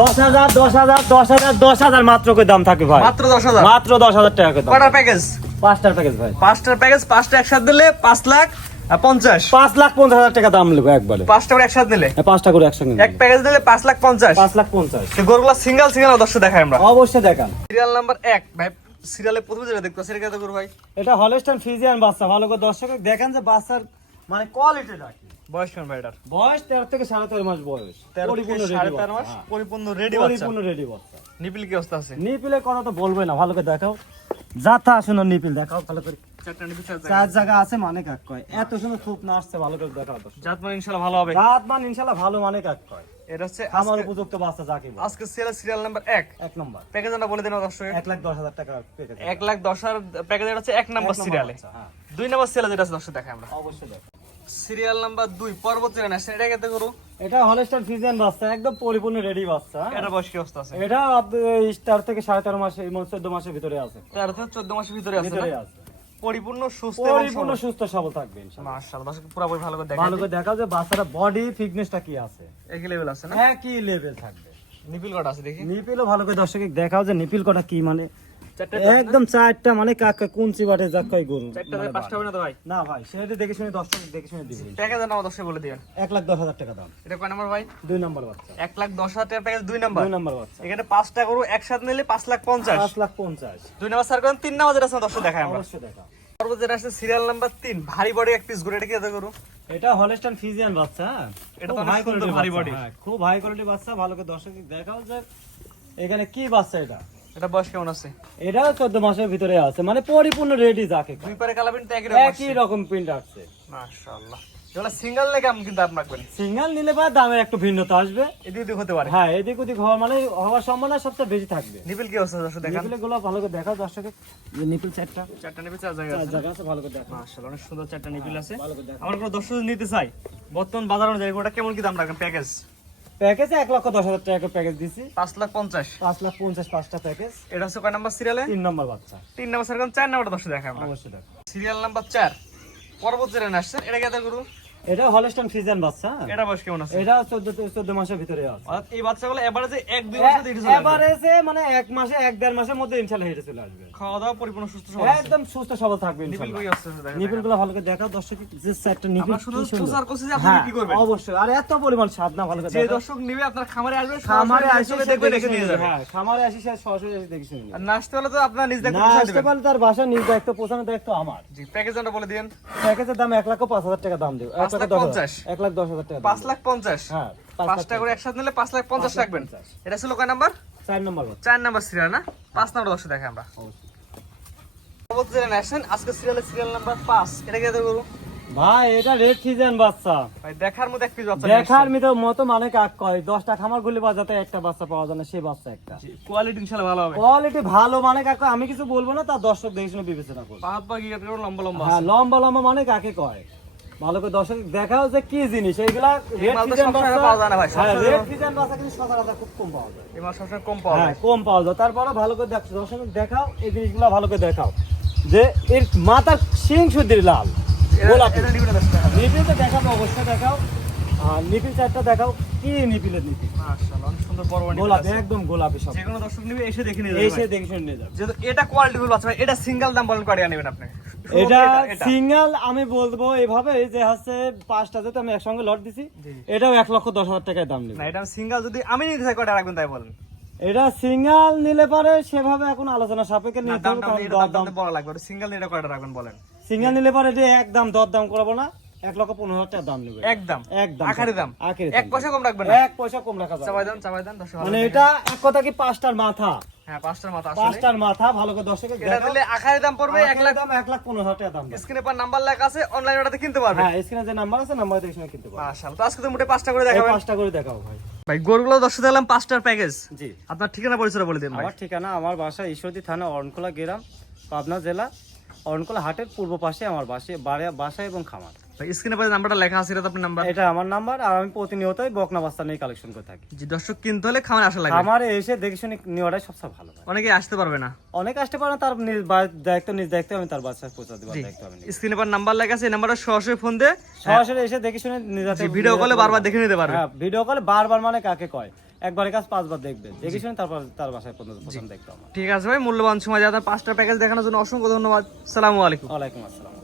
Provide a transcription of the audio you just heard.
দশ হাজার দশ হাজার দশ হাজার দশ হাজার মাত্র করে দাম থাকে ভাই? মাত্র দশ হাজার? মাত্র দশ হাজার টাকা করে দাম? প্যাকেজ পাঁচটার প্যাকেজ ভাই। পাঁচটার প্যাকেজ পাঁচটা একসাথে দিলে পাঁচ লাখ পঞ্চাশ। পাঁচ লাখ পঞ্চাশ হাজার টাকা দাম নেব একবারে। পাঁচটা করে একসাথে পাঁচটা করে একসঙ্গে এক প্যাকেজ দিলে পাঁচ লাখ পঞ্চাশ। পাঁচ লাখ পঞ্চাশ। গরুগুলো সিঙ্গেল সিঙ্গেল দেখাই আমরা। অবশ্যই দেখান সিরিয়াল নাম্বার এক। ভাই সিরিয়ালে প্রথমে যেটা দেখতে সেটা কত করব ভাই? এটা হলস্টাইন বাচ্চা। ভালো করে দর্শক দেখেন যে বাচ্চার মানে কোয়ালিটিটা বয়স কেমন ভাই এটার বয়স তেরো থেকে সাড়ে তেরো মাস বয়স। পরিপূর্ণ সাড়ে তেরো মাস। পরিপূর্ণ রেডি পরিপূর্ণ রেডি বাচ্চা নিপিল কি অবস্থা আছে? নিপিলের কথা তো বলবে না ভালো করে দেখাও। যাতা শুনো নিপিল দেখাও ভালো করে। চার জায়গা আছে মানে কাক কয়। এত সুন্দর খুব না আসছে ভালো করে দেখাও জাত মানে ভালো হবে। রাত মান ভালো মানে কাক কয়। এটা হচ্ছে আমার উপযুক্ত বাচ্চা যাকে আজকে সিরিয়াল সিরিয়াল নাম্বার এক। এক নম্বর। প্যাকেজ আমরা বলে দিন দর্শক। এক লাখ দশ হাজার টাকা পেয়ে যাবে। এক লাখ দশ হাজার প্যাকেজ হচ্ছে এক নাম্বার সিরিয়ালে হ্যাঁ। দুই নাম্বার সিরিয়ালে যেটা আছে দর্শক দেখাই আমরা। অবশ্যই দেখো। সিরিয়াল নাম্বার দুই পর্বত এটা কেতে করু? এটা ফিজিয়ান বাচ্চা একদম পরিপূর্ণ রেডি বাচ্চা। এটা বয়স কি অবস্থা আছে? এটা স্টার থেকে সাড়ে তেরো মাসে চোদ্দ মাসের ভিতরে আছে। তেরো থেকে চোদ্দ মাসের ভিতরে আছে ভিতরে না? আছে। পরিপূর্ণ সুস্থ পরিপূর্ণ সুস্থ সবল থাকবে ইনশাআল্লাহ। মাশাআল্লাহ পুরোপুরি ভালো করে দেখা ভালো করে দেখাও যে বডি ফিটনেসটা কি আছে। একই লেভেল আছে না? একই লেভেল থাকবে। নিপিল কটা আছে দেখি। নিপিলও ভালো করে দর্শক দেখাও যে নিপিল কটা কি মানে একদম চারটা মানে কাকা কুঞ্চি বাটে যাকাই গরু। চারটা মানে পাঁচটা হবে না তো ভাই? না ভাই সেটা দেখে শুনে দর্শক দেখে শুনে দিবেন। প্যাকেজ নাম দর্শক বলে দিবেন। এক লাখ দশ হাজার টাকা দাম। এটা কয় নাম্বার ভাই? দুই নম্বর বাচ্চা। এক লাখ দশ হাজার টাকা প্যাকেজ দুই নাম্বার। দুই নম্বর বাচ্চা। এখানে পাঁচটা গরু একসাথে নিলে পাঁচ লাখ পঞ্চাশ। পাঁচ লাখ পঞ্চাশ। দুই নাম্বার স্যার করেন তিন নাম্বার যেটা আছে দর্শক দেখাই আমরা। অবশ্যই দেখা যেটা আছে সিরিয়াল নাম্বার তিন ভারী বডি এক পিস গরু। এটা কি গরু? এটা হলস্টাইন ফিজিয়ান বাচ্চা? এটা তো সুন্দর quality ভারী body। হ্যাঁ, খুব হাই কোয়ালিটি বাচ্চা ভালো করে দর্শক দেখাও যে এখানে কি বাচ্চা এটা? এটা বয়স কেমন আছে? এটাও চোদ্দ মাসের ভিতরে আছে। মানে পরিপূর্ণ রেডি যাকে দুই পারে তো একই রকম একই রকম প্রিন্ট আসছে। মাশাআল্লাহ। এগুলো সিঙ্গেল লেগে আমি কিন্তু আপনি রাখবেন সিঙ্গেল নিলে পরে দামের একটু ভিন্নতা আসবে। এদিক ওদিক হতে পারে। হ্যাঁ এদিক ওদিক হওয়ার মানে হওয়ার সম্ভাবনা সবচেয়ে বেশি থাকবে। নিপিল কি অবস্থা দর্শক দেখান? নিপিলগুলো ভালো করে দেখাও দর্শকে। নিপিল চারটা। চারটা নিপিল চার জায়গা আছে। জায়গা আছে ভালো করে দেখাও। মাশাআল্লাহ অনেক সুন্দর চারটা নিপিল আছে। ভালো করে দেখাও। আমার কোনো দর্শক নিতে চাই বর্তমান বাজার অনুযায়ী ওটা কেমন কি দাম রাখবেন প্যাকেজ? প্যাকেজে এক লক্ষ দশ হাজার টাকা প্যাকেজ দিছি। পাঁচ লাখ পঞ্চাশ। পাঁচ লাখ পঞ্চাশ পাঁচটা প্যাকেজ এটা হচ্ছে কয় নাম্বার সিরিয়ালে তিন নম্বর বাচ্চা। তিন নম্বর সিরিয়াল চার নাম্বারটা দশ দেখা আমরা। অবশ্যই দেখো সিরিয়াল নাম্বার চার। পর্বত জেনে আসছেন। এটা কেটে করু এটা হলস্টাইন ফিজিয়ান বাচ্চা? এটা বয়স কেমন আছে? এটা চোদ্দ চোদ্দ মাসের ভিতরে আছে। অর্থাৎ এই বাচ্চাগুলো দিয়ে চলে আসবে। এভারেজে মানে মাসে মাসের মধ্যে ইনশাল্লাহ হেঁটে চলে আসবে। খাওয়া দাওয়া পরিপূর্ণ সুস্থ সবল একদম সুস্থ সবল থাকবে গুলো ভালো করে দেখাও। দর্শক যে নিপিল আমরা শুধু কি সুন্দর। প্রচার করছি যে আপনি হ্যাঁ, কি করবেন? অবশ্যই। আর এত পরিমাণ স্বাদ না ভালো করে যে দর্শক নিবে আপনার খামারে আসবে খামারে সরাসরি আসে চোখে সে দেখবে দেখে নিয়ে যাবে। হ্যাঁ খামারে আসি সে সরাসরি এসে দেখে শুনে আর নেবে। না হলে তো আপনার নিজ দেখে না পৌঁছে পারলে তার বাসা নিজ দায়িত্ব পৌঁছানোর দায়িত্ব আমার। জি প্যাকেজ আমরা বলে দিন প্যাকেজের দাম এক লাখ পাঁচ হাজার টাকা দাম দেবো। পাঁচ লাখ পঞ্চাশ। এক লাখ দশ হাজার টাকা পাঁচ লাখ পঞ্চাশ। হ্যাঁ পাঁচটা করে একসাথে নিলে পাঁচ লাখ পঞ্চাশ রাখবেন। এটা ছিল কয় নাম্বার? চার নম্বর চার নাম্বার সিরিয়াল না? পাঁচ নাম্বার দেখে আমরা। আসেন আজকে সিরিয়ালের সিরিয়াল নাম্বার পাঁচ। এটা ভাই এটা রেড ফিজেন বাচ্চা। ভাই দেখার এক পিস বাচ্চা দেখার মতো মতো মানে কাক কয় খামার গুলি বাজাতে একটা বাচ্চা পাওয়া যায় না সেই বাচ্চা একটা। কোয়ালিটি ইনশাআল্লাহ ভালো হবে। কোয়ালিটি ভালো মানে কাকে আমি কিছু বলব না তার দর্শক দেখে শুনে বিবেচনা করবে। গিয়ে লম্বা লম্বা হ্যাঁ লম্বা লম্বা মানে কাকে কয়? ভালো করে দর্শক দেখাও যে কি জিনিস। এইগুলা রেড তো বাচ্চা পাওয়া যায় না ভাই, হ্যাঁ রেড ফিজেন বাচ্চা কিন্তু সচরাচর খুব কম পাওয়া যায়। এবার সবসময় কম পাওয়া হ্যাঁ যায়। কম পাওয়া যায়। তারপরে ভালো করে দেখ দর্শক দেখাও এই জিনিসগুলো ভালো করে দেখাও। যে এর মাথার শিং সুদির লাল গোলাপি। এটা নিবে না দশ টাকা। নিপিলটা দেখাবো অবশ্যই দেখাও। আর নিপিল চারটা দেখাও কি নিপিলের নিপিল? মাশাআল্লাহ, সুন্দর বড় বড় গোলাপি একদম গোলাপি সব। যে কোনো দর্শক নিবে এসে দেখে নিয়ে যাবে এসে দেখে নিয়ে যাবে। যেহেতু এটা কোয়ালিটি ফুল বাচ্চা এটা সিঙ্গেল দাম বলেন কয়টা নেবেন আপনি? এটা। সিঙ্গেল আমি বলব এভাবে যে হচ্ছে পাঁচটা যেহেতু আমি একসঙ্গে লট দিছি। এটাও এক লক্ষ দশ হাজার টাকায় দাম নেবে। এটা সিঙ্গেল যদি আমি নিতে চাই কটা রাখবেন তাই বলেন? এটা সিঙ্গেল নিলে পারে সেভাবে এখন আলোচনা সাপেক্ষে নিতে হবে দাম কারণ দর দাম দাম লাগবে সিঙ্গেল নিলে কয়টা রাখবেন বলেন? সিঙ্গেল নিলে পারে যে একদম দর দাম করব না। এক লক্ষ পনেরো হাজার টাকা দাম নেবে। একদম। একদম। দাম। এক পয়সা কম রাখবেন এক পয়সা কম রাখা যাবে। চাবাই দেন চাবাই দশ মানে এটা এক কথা কি পাঁচটার মাথা? হ্যাঁ পাঁচটার মাথা পাঁচটার মাথা ভালো করে দর্শকের এটা দিলে আখারি দাম পড়বে এক লাখ দাম এক লাখ পনেরো হাজার টাকা দাম স্ক্রিনে পর নাম্বার লেখা আছে অনলাইন অর্ডারতে কিনতে পারবে। হ্যাঁ স্ক্রিনে যে নাম্বার আছে নাম্বার দেখে শুনে কিনতে পারো মাশাআল্লাহ তো আজকে তো মোটে পাঁচটা করে পাঁচটা করে দেখাও ভাই। ভাই গরুগুলো দর্শক দেখলাম পাঁচটার প্যাকেজ জি। আপনার ঠিকানা পরিচয় বলে দিন আমার ঠিকানা আমার বাসা ঈশ্বরদী থানা অরণকোলা গ্রাম পাবনা জেলা অরণকোলা হাটের পূর্ব পাশে আমার বাসে বাসা এবং খামার। স্ক্রিনে পরে নাম্বারটা লেখা আছে এটা আপনার নাম্বার এটা আমার নাম্বার আর আমি প্রতিনিয়তই বকনা বাস্তা নিয়ে কালেকশন করে থাকি। যে দর্শক কিনতে হলে খামারে আসা লাগবে। আমার এসে দেখে শুনে নেওয়াটাই সবচেয়ে ভালো অনেকে আসতে পারবে না। অনেক আসতে পারে না, তার নিজ দায়িত্ব নিজ দায়িত্ব আমি তার বাচ্চা পৌঁছা দেওয়ার দায়িত্ব আমি স্ক্রিনে পর নাম্বার লেখা আছে এই নাম্বারটা সরাসরি ফোন দিয়ে সরাসরি এসে দেখে শুনে নিজে ভিডিও কলে বারবার দেখে নিতে পারবে। হ্যাঁ ভিডিও কলে বারবার মানে কাকে কয়? একবারের কাজ পাঁচবার দেখবে। দেখে শুনে তারপর তার বাসায় পর্যন্ত প্রথম দেখতে ঠিক আছে ভাই মূল্যবান সময় পাঁচটা প্যাকেজ দেখানোর জন্য অসংখ্য ধন্যবাদ। সালামু আলাইকুম। ওয়ালাইকুম আসসালাম।